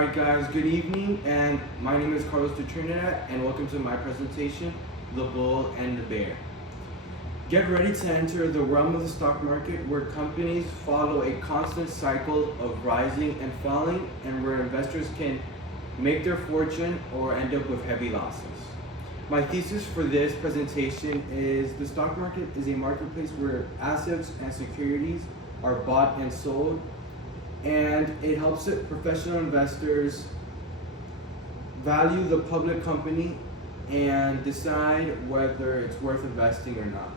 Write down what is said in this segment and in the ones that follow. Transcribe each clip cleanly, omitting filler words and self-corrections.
Alright guys, good evening, and my name is Carlos de Trinidad, and welcome to my presentation, The Bull and the Bear. Get ready to enter the realm of the stock market where companies follow a constant cycle of rising and falling, and where investors can make their fortune or end up with heavy losses. My thesis for this presentation is the stock market is a marketplace where assets and securities are bought and sold, and it helps professional investors value the public company and decide whether it's worth investing or not.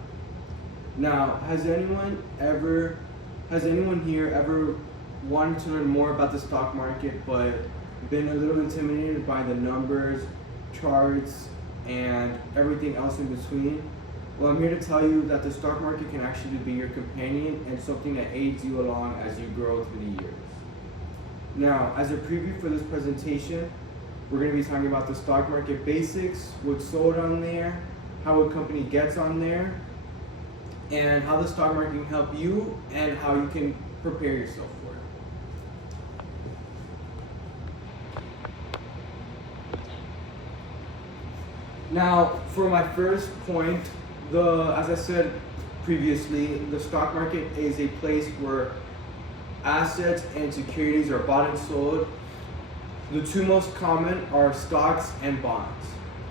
Now, has anyone here ever wanted to learn more about the stock market but been a little intimidated by the numbers, charts, and everything else in between? Well, I'm here to tell you that the stock market can actually be your companion and something that aids you along as you grow through the years. Now, as a preview for this presentation, we're going to be talking about the stock market basics, what's sold on there, how a company gets on there, and how the stock market can help you and how you can prepare yourself for it. Now, for my first point, as I said previously, the stock market is a place where assets and securities are bought and sold. The two most common are stocks and bonds.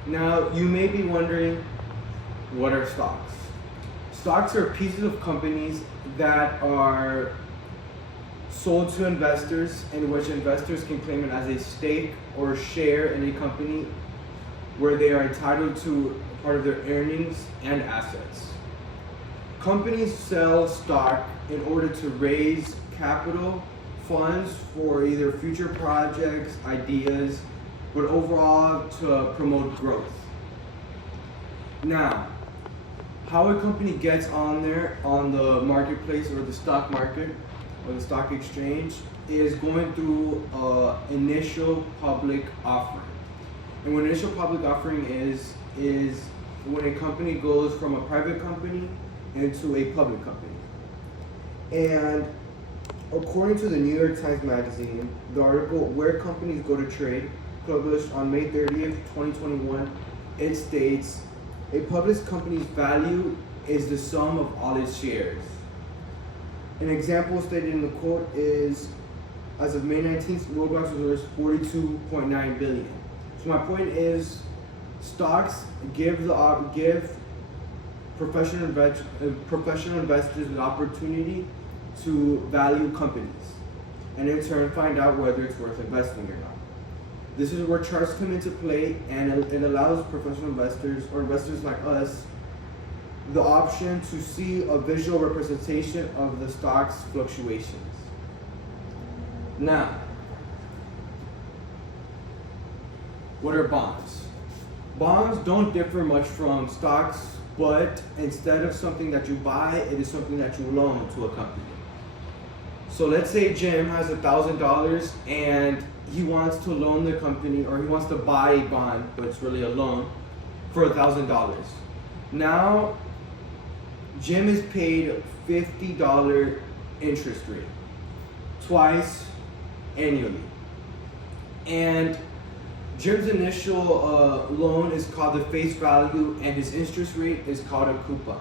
Now, you may be wondering, what are stocks? Stocks are pieces of companies that are sold to investors, in which investors can claim it as a stake or share in a company where they are entitled to part of their earnings and assets. Companies sell stock in order to raise capital, funds for either future projects, ideas, but overall to promote growth. Now, how a company gets on there on the marketplace or the stock market or the stock exchange is going through an initial public offering. And what initial public offering is when a company goes from a private company into a public company. And according to the New York Times Magazine, the article Where Companies Go to Trade, published on May 30th, 2021, it states, a public company's value is the sum of all its shares. An example stated in the quote is, as of May 19th, Roblox was worth $42.9 billion. So my point is, stocks give professional investors the opportunity to value companies, and in turn find out whether it's worth investing or not. This is where charts come into play, and it allows professional investors or investors like us the option to see a visual representation of the stock's fluctuations. Now, what are bonds? Bonds don't differ much from stocks, but instead of something that you buy, it is something that you loan to a company. So let's say Jim has $1,000 and he wants to loan the company, or he wants to buy a bond, but it's really a loan, for $1,000. Now, Jim is paid $50 interest rate, twice annually. And Jim's initial loan is called the face value, and his interest rate is called a coupon.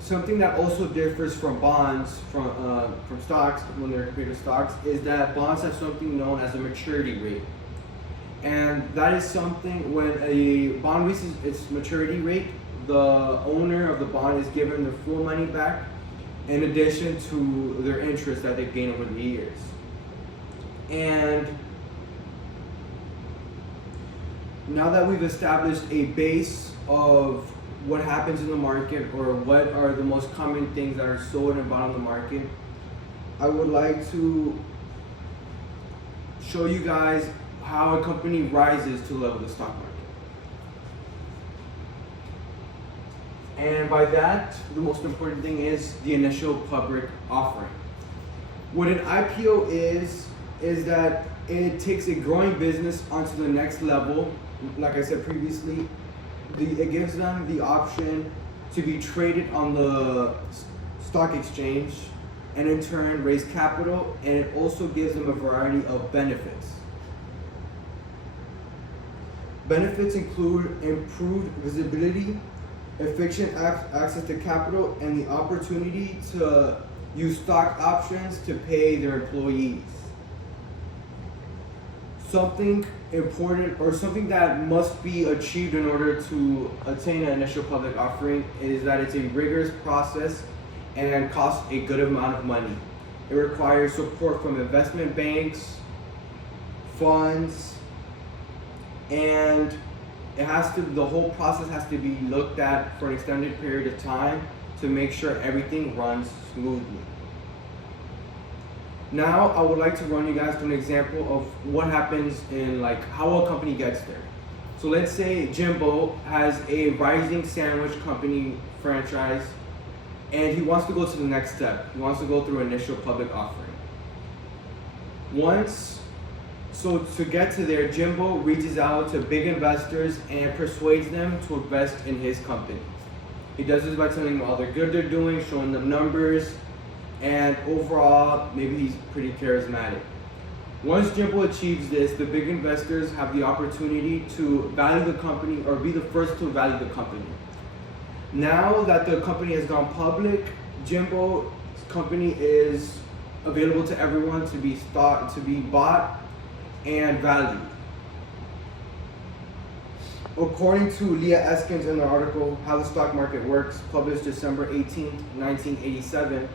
Something that also differs from bonds, from stocks, when they're compared to stocks, is that bonds have something known as a maturity rate. And that is something, when a bond reaches its maturity rate, the owner of the bond is given their full money back, in addition to their interest that they've gained over the years. And now that we've established a base of what happens in the market, or what are the most common things that are sold and bought on the market, I would like to show you guys how a company rises to the level of the stock market. And by that, the most important thing is the initial public offering. What an IPO is that it takes a growing business onto the next level. Like I said previously, it gives them the option to be traded on the stock exchange and in turn raise capital, and it also gives them a variety of benefits. Benefits include improved visibility, efficient access to capital, and the opportunity to use stock options to pay their employees. Something important or something that must be achieved in order to attain an initial public offering is that it's a rigorous process and costs a good amount of money. It requires support from investment banks, funds, and the whole process has to be looked at for an extended period of time to make sure everything runs smoothly. Now, I would like to run you guys through an example of what happens in how a company gets there. So let's say Jimbo has a rising sandwich company franchise and he wants to go to the next step. He wants to go through initial public offering. So to get to there, Jimbo reaches out to big investors and persuades them to invest in his company. He does this by telling them all the good they're doing, showing them numbers, and overall, maybe he's pretty charismatic. Once Jimbo achieves this, the big investors have the opportunity to value the company or be the first to value the company. Now that the company has gone public, Jimbo's company is available to everyone to be bought and valued. According to Leah Eskins in the article How the Stock Market Works, published December 18, 1987,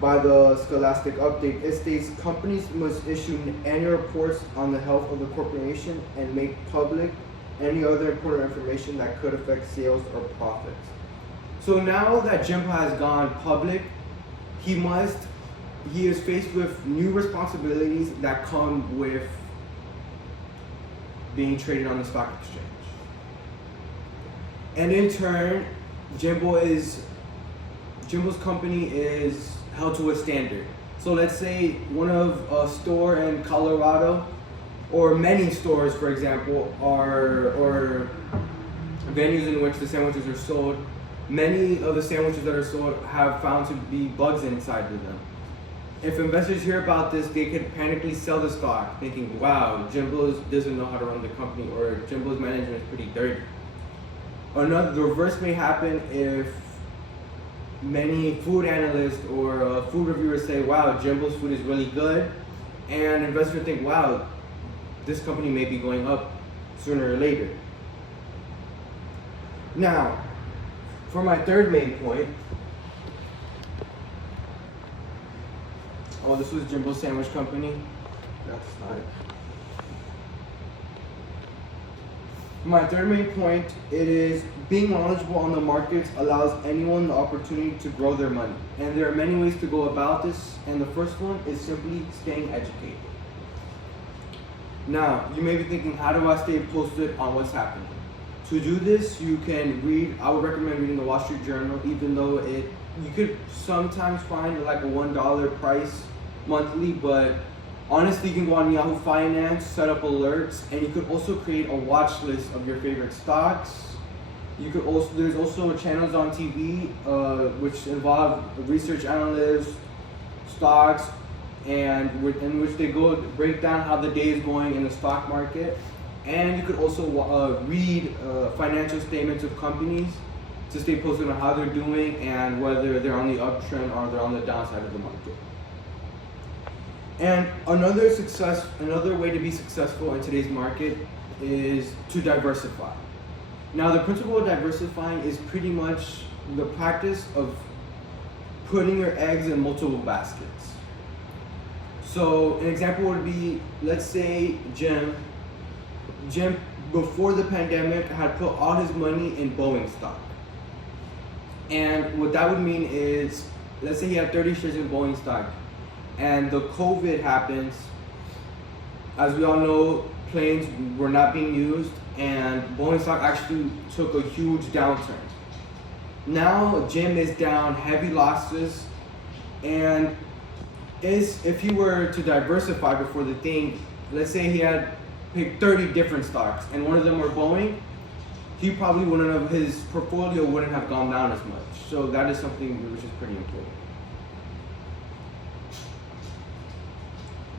by the Scholastic Update, it states companies must issue annual reports on the health of the corporation and make public any other important information that could affect sales or profits. So now that Jimbo has gone public, he is faced with new responsibilities that come with being traded on the stock exchange. And in turn, Jimbo's company is held to a standard. So let's say a store in Colorado, or many stores, for example, or venues in which the sandwiches are sold, many of the sandwiches that are sold have found to be bugs inside of them. If investors hear about this, they could panically sell the stock, thinking, wow, Jimbo doesn't know how to run the company, or Jimbo's management is pretty dirty. The reverse may happen if many food analysts or food reviewers say, wow, Jimbo's food is really good, and investors think, wow, this company may be going up sooner or later. Now, for my third main point, this was Jimbo's Sandwich Company. That's not it. My third main point, it is being knowledgeable on the markets allows anyone the opportunity to grow their money. And there are many ways to go about this, and the first one is simply staying educated. Now, you may be thinking, how do I stay posted on what's happening? To do this, you can read, I would recommend reading the Wall Street Journal, even though you could sometimes find like a $1 price monthly, but honestly, you can go on Yahoo Finance, set up alerts, and you could also create a watch list of your favorite stocks. There's also channels on TV which involve research analysts, stocks, and in which they break down how the day is going in the stock market. And you could also read financial statements of companies to stay posted on how they're doing and whether they're on the uptrend or they're on the downside of the market. And another way to be successful in today's market is to diversify. Now, the principle of diversifying is pretty much the practice of putting your eggs in multiple baskets. So an example would be, let's say Jim before the pandemic had put all his money in Boeing stock. And what that would mean is, let's say he had 30 shares in Boeing stock, and the COVID happens. As we all know, planes were not being used, and Boeing stock actually took a huge downturn. Now Jim is down heavy losses, and if he were to diversify before the thing, let's say he had picked 30 different stocks and one of them were Boeing, his portfolio wouldn't have gone down as much. So that is something which is pretty important.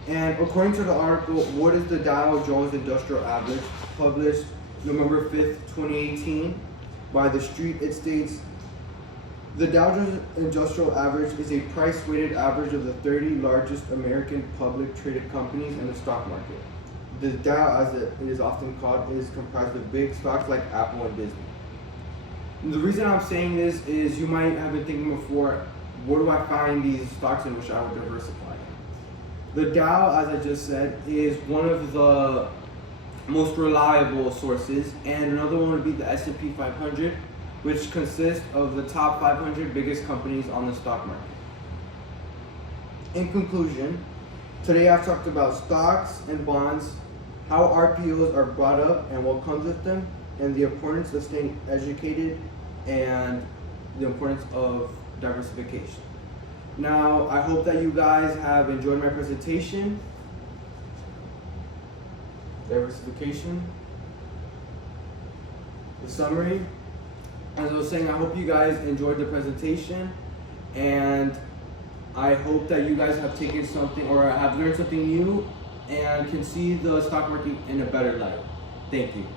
And according to the article, what is the Dow Jones Industrial Average, published November 5th, 2018 by The Street, it states, the Dow Jones Industrial Average is a price-weighted average of the 30 largest American public traded companies in the stock market. The Dow, as it is often called, is comprised of big stocks like Apple and Disney. And the reason I'm saying this is you might have been thinking before, where do I find these stocks in which I would diversify in? The Dow, as I just said, is one of the most reliable sources, and another one would be the S&P 500, which consists of the top 500 biggest companies on the stock market. In conclusion, today I've talked about stocks and bonds, how RPOs are brought up and what comes with them, and the importance of staying educated and the importance of diversification. Now, I hope that you guys have enjoyed my presentation. Diversification. The summary. As I was saying, I hope you guys enjoyed the presentation, and I hope that you guys have taken something or have learned something new and can see the stock market in a better light. Thank you.